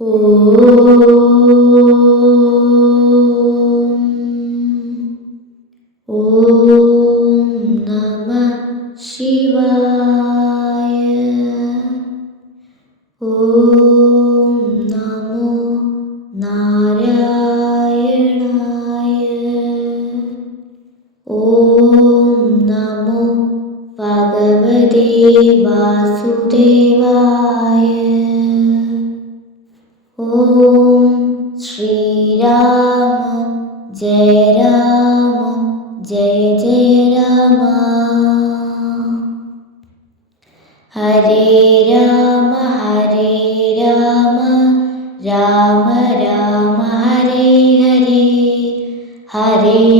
ഓം നമഃ ശിവായ. ഓം നമോ നാരായണായ. ഓം നമോ ഭഗവതേ വാസുദേവായ. ഓം ശ്രീരാമ ജയ രാമ ജയ ജയ രാമ. ഹരേ രാമ രാമ രാമ ഹരേ ഹരേ, ഹരേ